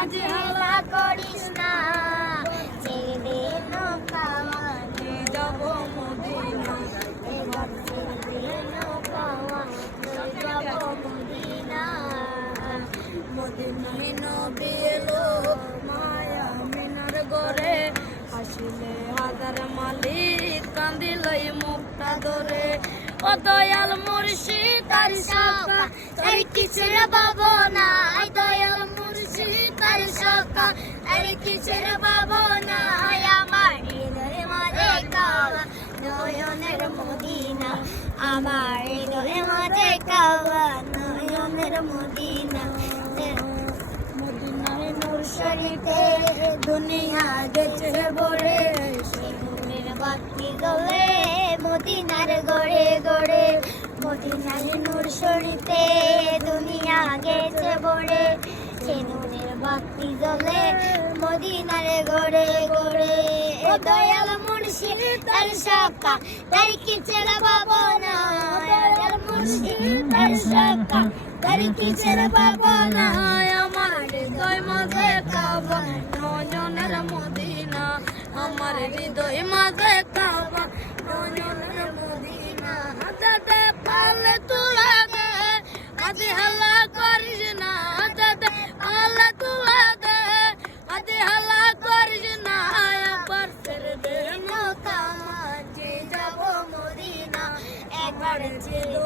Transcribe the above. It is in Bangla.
আজ হেলা করিস না, ছেড়ে দে নৌকা মাঝি যাব মদিনা, এবার ছেড়ে দে নৌকা মাঝি যাব মদিনা। মদিনায় নবী এলো মায়া মিনার গড়ে, হাসিলে হাজার মালিক কান্দিলই মুখটা ধরে। ও দয়াল মুর্শিদ তার শাখা তার কিসের ভাবনা, দয়াল মুর্শিদ তার শাখা তার কিসের ভাবনা, আমার হৃদয়ে মাঝে কাবা নয়নের মদিনা, আমার হৃদয়ে মাঝে কাবা নয়নের মদিনা। মদিনার নূর শরীফে দুনিয়া গেছে ভরে, নূরের বাতি জ্বলে মদিনার গড়ে গড়ে, মদিনার নূর শরীফে দুনিয়া গেছে ভরে, সে নূরের বাতি জ্বলে মদিনার গড়ে গড়ে। ও দয়াল মুর্শিদ তার শাখা তার কিসের ভাবনা, দয়াল মুর্শিদ তার শাখা তার কিসের ভাবনা, আমার হৃদয় মাঝে কাবা নয়নের মদিনা, আমার হৃদয় মাঝে কাবা নয়নের মদিনা। যাতে পালে তুলে দে আজ হেলা করিস না, যাতে পালে তুলে দে আজ হেলা করিস না, একবার ছেড়ে দে নৌকা মাঝি যাব মদিনা, একবার ছেড়ে